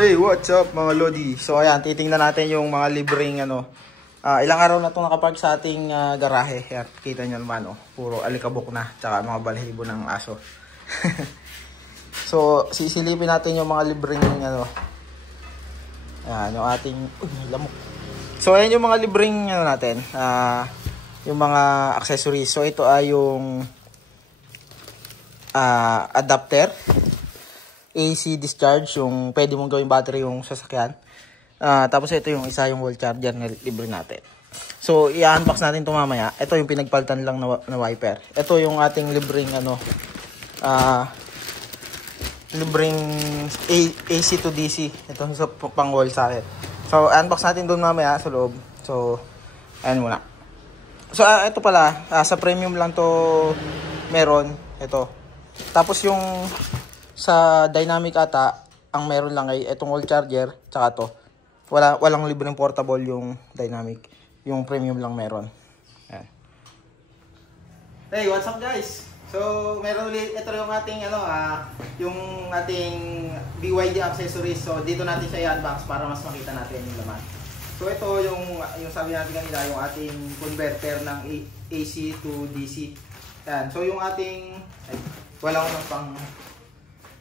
Hey, what's up mga Lodi? So ayan, titingnan natin yung mga libreng ano. Ilang araw na itong nakapark sa ating garahe. Ayan, kita nyo naman, oh. Puro alikabok na, tsaka mga balahibo ng aso. So, sisilipin natin yung mga libreng ano. Ayan, yung ating lamok. So ayan yung mga libreng ano natin. Yung mga accessories. So ito ay yung adapter, AC discharge, yung pwede mong gawing battery yung sasakyan. Tapos ito yung isa, yung wall charger na libre natin. So i-unbox natin ito mamaya. Ito yung pinagpalitan lang na wiper. Ito yung ating libreng ano, libreng AC to DC. Ito sa pang wall socket. So unbox natin doon mamaya sa loob. So ayan muna. So ito pala, sa premium lang to meron ito. Tapos yung sa dynamic ata, ang meron lang ay itong wall charger, tsaka to. Walang libreng portable yung dynamic. Yung premium lang meron. Ayan. Hey, what's up guys? So, meron ulit, ito yung ating ano, yung ating BYD accessories. So, dito natin siya i-unbox para mas makita natin yung laman. So, ito yung sabi natin kanila, yung ating converter ng AC to DC. Ayan. So, yung ating, wala ko ng pang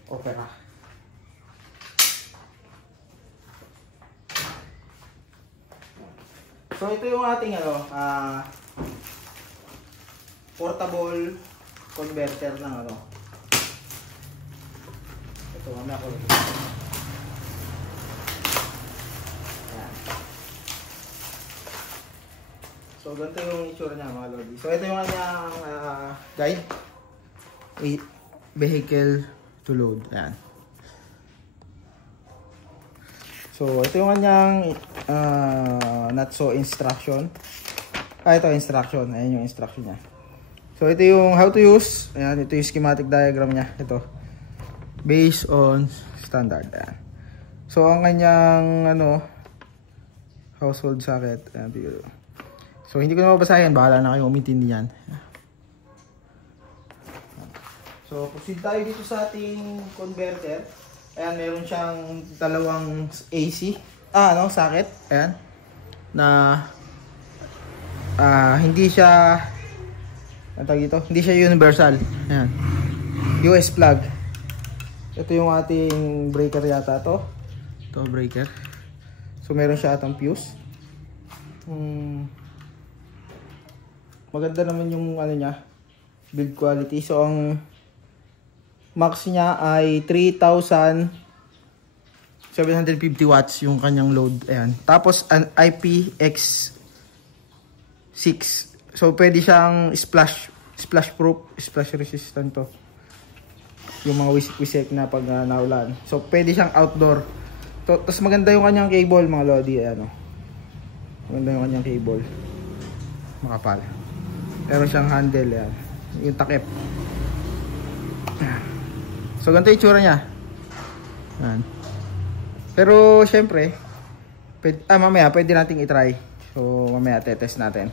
opera. So ito yung ating ano, portable converter ng ano. Ito mamaya ko. Ayan. So ganito yung itsura niya mga lodi. So ito yung kanyang guide. Vehicle to load. Ayan. So ito yung kanyang not so instruction. Ito instruction. Ayan yung instruction niya. So ito yung how to use. Ayan, ito yung schematic diagram niya. Ito. Based on standard. Ayan. So ang kanyang ano, household socket. Ayan. So hindi ko na mabasahin. Bahala na kayo umintindi yan. So, proceed tayo dito sa ating converter. Ayan, meron siyang dalawang AC. Socket. Ayan. Na hindi siya hindi siya universal. Ayan. US plug. Ito yung ating breaker yata to. Ito breaker. So, meron siya atang fuse. Maganda naman yung ano niya, build quality. So, ang max niya ay 3,750 watts yung kanyang load. Ayan. Tapos an IPX6. So pwede siyang splash proof, splash resistant to. Yung mga wisik-wisik na pag naulan. So pwede siyang outdoor. Tapos maganda yung kanyang cable mga lodi. Ayan, oh. Maganda yung kanyang cable. Makapal. Pero siyang handle. Ayan. Yung takip. So ganito yung itsura niya. Ayan. Pero syempre mamaya pwede nating i-try. So mamaya test natin.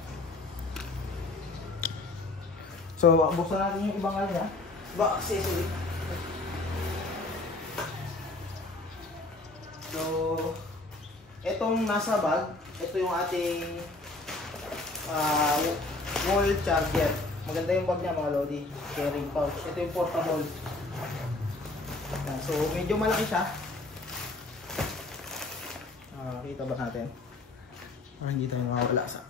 So buksan natin yung ibang ano niya. Accessory. So etong nasa bag, ito yung ating wall charger. Maganda yung bag niya mga lodi. Carrying pouch. Ito yung portable. So medyo malaki siya. Kita ba natin? Hindi tayo makawala sa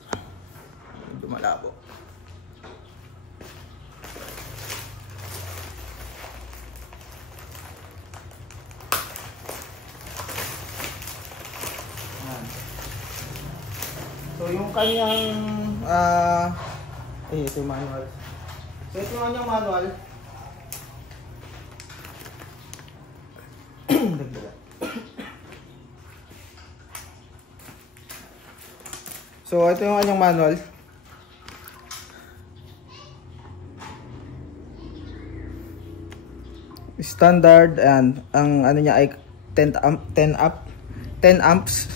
medyo malabo. So yung kanyang ito yung manual. So ito yung kanyang manual. So ito yung kanyang manual. Standard, and ang ano niya ay 10 amps.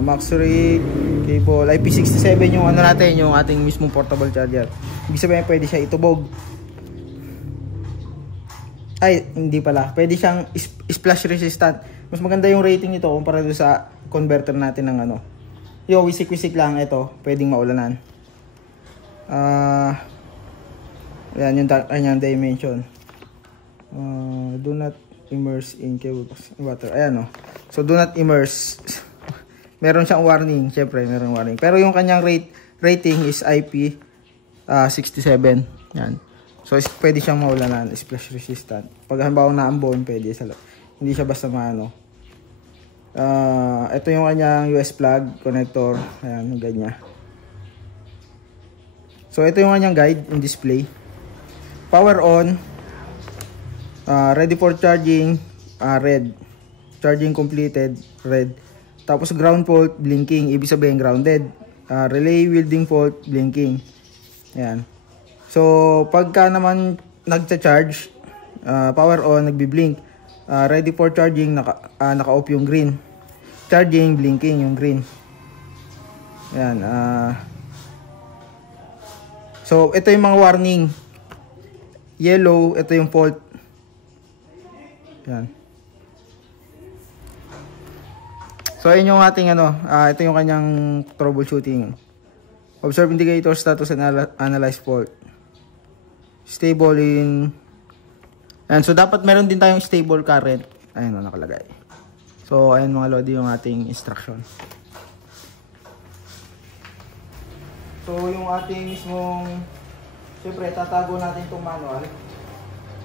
Maxury cable, IP67 yung ano natin, yung ating mismong portable charger. Ibig sabihin pwede siya itubog. Ay, hindi pala. Pwede siyang splash resistant. Mas maganda yung rating nito kumpara doon sa converter natin ng ano. Yo, wisik-wisik lang ito. Pwedeng maulanan. Yan yung kanyang dimension. Do not immerse in cable water. Ayan o. So, do not immerse. Meron siyang warning. Siyempre, meron warning. Pero yung kanyang rating is IP 67. Yan. So, pwede siyang maulanan, splash resistant. Pag halimbawa naambon, pwede. Hindi siya basta maano. Ito yung kanyang US plug, connector. Ayan, ganyan. So, ito yung kanyang guide in display. Power on. Ready for charging, red. Charging completed, red. Tapos ground fault, blinking. Ibig sabihin, grounded. Relay wielding fault, blinking. Ayan. So, pagka naman nagcha-charge, power on, nagbi-blink. Ready for charging, naka-off yung green. Charging, blinking yung green. Ayan. So, ito yung mga warning. Yellow, ito yung fault. Ayan. So, ayun yung ating ito yung kanyang troubleshooting. Observe indicator status and analyze fault. Stable in. Ayan, so dapat meron din tayong stable current. Ayun o, nakalagay. So, ayun mga lodi yung ating instruction. So, yung ating mismong, siyempre, tatago natin itong manual.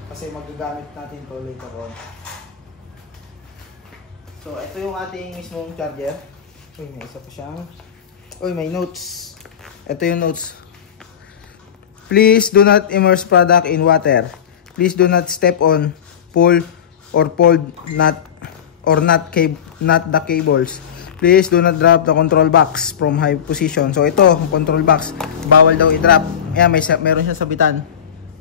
Kasi magagamit natin ito later on. So, ito yung ating mismong charger. Uy, may isa pa siyang. Uy, may notes. Ito yung notes. Please do not immerse product in water. Please do not step on, pull, or pull not the cables. Please do not drop the control box from high position. So ito, control box, bawal daw i-drop. Ayan, meron siyang sabitan.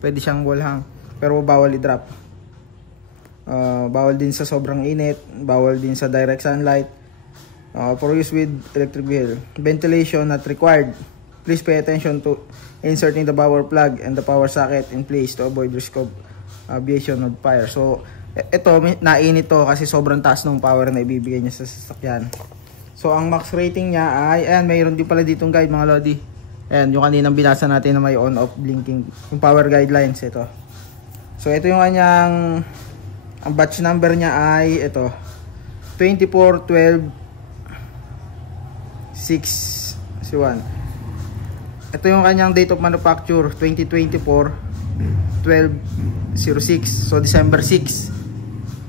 Pwede siyang wall hang, pero bawal i-drop. Bawal din sa sobrang init, bawal din sa direct sunlight. For use with electric vehicle. Ventilation not required. Please pay attention to inserting the power plug and the power socket in place to avoid risk of aviation of fire. So, ito, nainit to kasi sobrang taas ng power na ibibigay niya sa sasakyan. So, ang max rating niya ay, ayan, mayroon din pala ditong guide mga lodi. Ayan, yung kaninang binasa natin na may on-off blinking. Yung power guidelines, ito. So, ito yung kanyang, ang batch number niya ay, ito, 2412-6-1. Ito yung kanyang date of manufacture, 2024-12-06. So, December 6.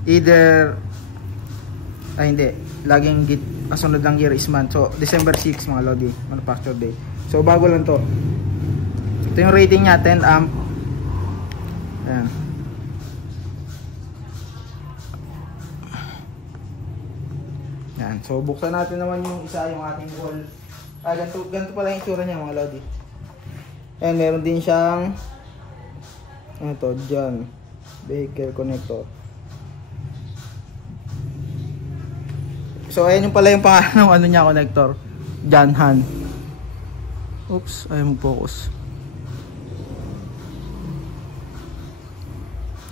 Either, hindi. Laging kasunod lang year is month. So, December 6 mga lodi, manufacture date. So, bago lang to. Ito yung rating niya, 10 amp. Ayan. Ayan. So, buksan natin naman yung isa, yung ating wall. Ganito pala yung itsura niya mga lodi. Ayan, meron din siyang ito, dyan, vehicle connector. So, ayan yung pala yung pangalan ng niya, connector. John Han. Oops, ayaw mag-focus.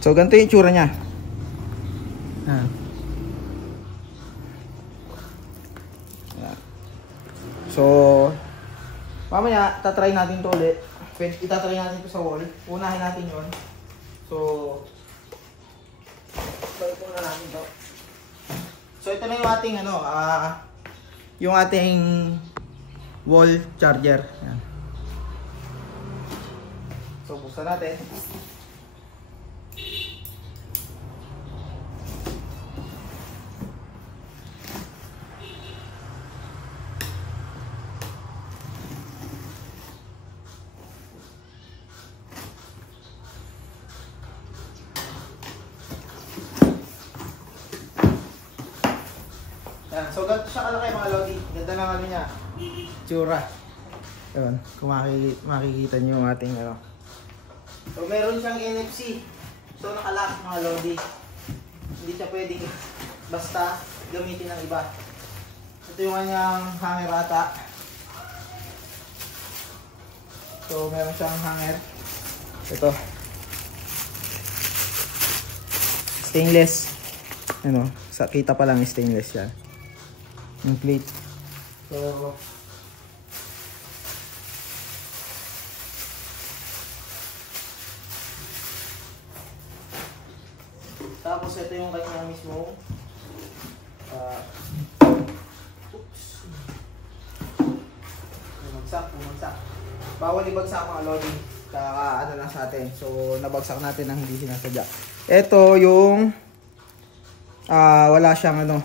So, ganito yung itsura niya. Ayan. So, mamaya, tatry natin ito ulit. Itatry natin ito sa wall. Unahin natin yon. So, ito na natin ito. So, ito na yung ating, yung ating wall charger. Ayan. So, buksan natin. Ayan. So, ganito siya kalaki mga lodi. Ganda ng ano niya. Tsura. Ayan. Kung makikita niyo yung ating So, meron siyang NFC. So, nakalock mga lodi. Hindi siya pwedeng basta gamitin ng iba. Ito yung kanyang hanger ata. So, meron siyang hanger. Ito. stainless. Ano, sa kita pa lang stainless yan. Yung plate. So, tapos ito yung kanya mismo. Oops. Bumagsak. Bawal ibagsak mga lodi. Ano lang sa atin. So, nabagsak natin ng hindi sinasadya. Ito yung wala siyang ano.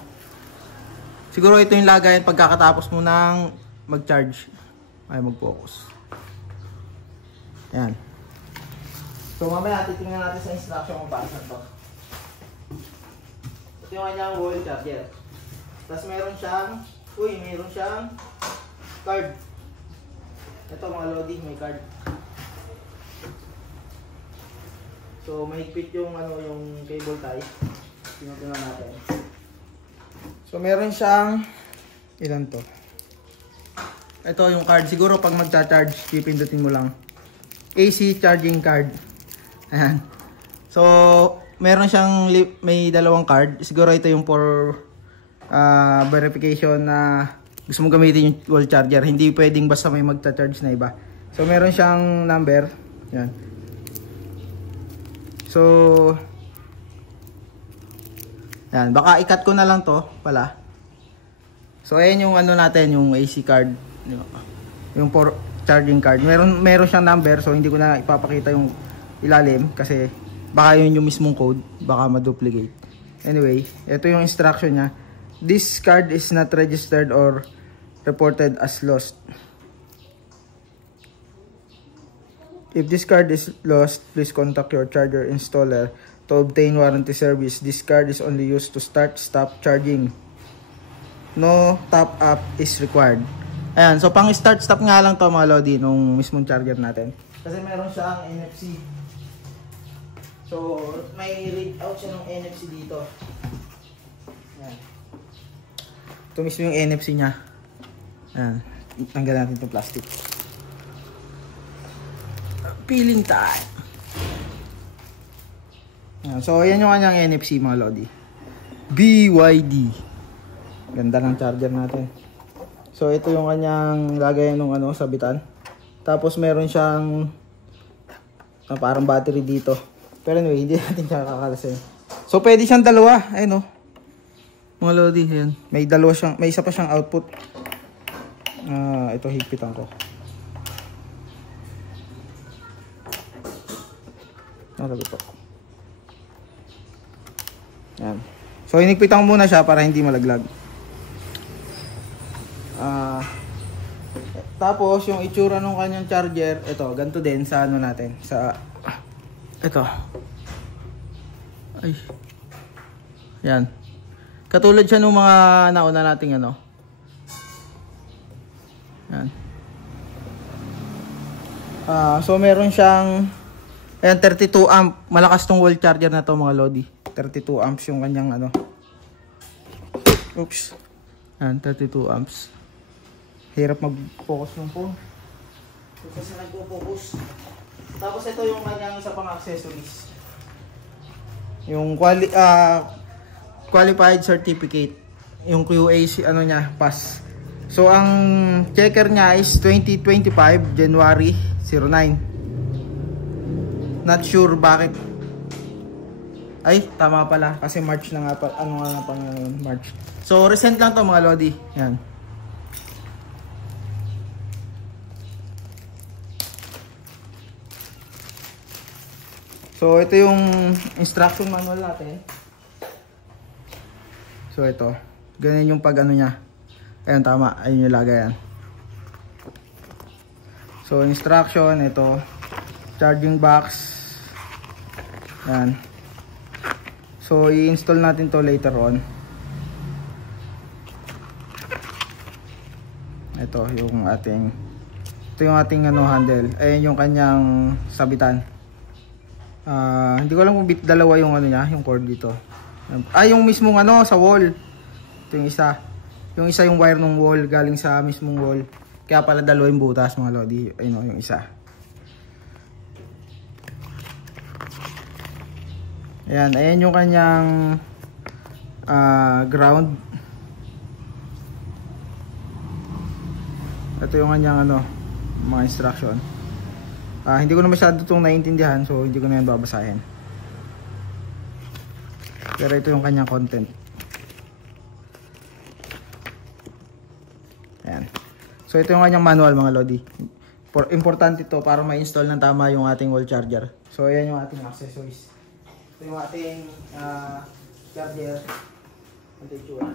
Siguro ito yung lagayan pagkakatapos mo nang mag-charge. Ay, mag-focus. Ayan. So, mamaya titingnan natin sa instruction kung paano ito. Ito yung kanyang wall charger. Tapos meron siyang card. Ito mga lodi, may card. So, mahigpit yung yung cable tie. Tingnan natin. So, meron siyang ilan to? Ito yung card. Siguro pag magcha-charge, pipindutin mo lang. AC charging card. Ayan. So, meron siyang may dalawang card. Siguro ito yung for verification na gusto mong gamitin yung wall charger. Hindi pwedeng basta may magcha-charge na iba. So, meron siyang number. Ayan. So, yan, baka i-cut ko na lang to pala. So, ayan yung ano natin, yung AC card. Yung for charging card. Meron siyang number, so hindi ko na ipapakita yung ilalim kasi baka yun yung mismong code, baka ma-duplicate. Anyway, ito yung instruction niya. This card is not registered or reported as lost. If this card is lost, please contact your charger installer to obtain warranty service. This card is only used to stop charging. No top up is required. Ayan, so pang start stop nga lang to mga lodi nung mismong charger natin. Kasi meron siyang NFC. So may read out siya ng NFC dito. Ayan. Ito mismo yung NFC niya. Ayan, tanggal natin itong plastic. Peeling time. So, ayan yung kanyang NFC mga lodi. BYD. Ganda ng charger natin. So, ito yung kanyang lagayan ng sabitan. Tapos, meron siyang parang battery dito. Pero anyway, hindi natin siya kakalasin. So, pwede siyang dalawa. Ayun o. Mga lodi, ayan. May isa pa siyang output. Ito, higpitan ko. Nalagot ako. Yan. So, hinigpitan ko muna siya para hindi malaglag. Tapos, yung itsura ng kanyang charger, ito, ganito din sa natin. Ito. Ay. Yan. Katulad siya ng mga nauna nating Yan. So, meron siyang ayan, 32 amp. Malakas tong wall charger na to mga lodi. 32 amps yung kanyang Oops. Ayan, 32 amps. Hirap mag-focus ng phone. So, kasi nagpo-focus. Tapos ito yung kanyang isa pang accessories. Yung qualified certificate. Yung QA niya, pass. So, ang checker niya is 2025 January 09. Not sure bakit. Ay, tama pala. Kasi March na nga pa. Ano nga pa ngayon? March. So, recent lang to mga lodi. Yan. So, ito yung instruction manual natin. So, ito. Ganyan yung pag niya. Ayan, tama. Ayun yung lagayan. So, instruction. Ito. Charging box. Yan. So, i-install natin to later on. Ito yung ating handle. Ayan yung kanyang sabitan. Hindi ko alam kung dalawa yung niya, yung cord dito. Yung mismong sa wall. Ito yung isa. Yung isa yung wire ng wall galing sa mismong wall. Kaya pala dalawa yung butas mga lodi. Ayun yung isa. Ayan, ayan yung kanyang ground. Ito yung kanyang ano, mga instruction. Hindi ko na masyado itong naiintindihan, so hindi ko na yan babasahin. Pero ito yung kanyang content. Ayan. So ito yung kanyang manual mga lodi. Importante ito para ma-install ng tama yung ating wall charger. So ayan yung ating accessories. Ito yung ating charger. Ito yung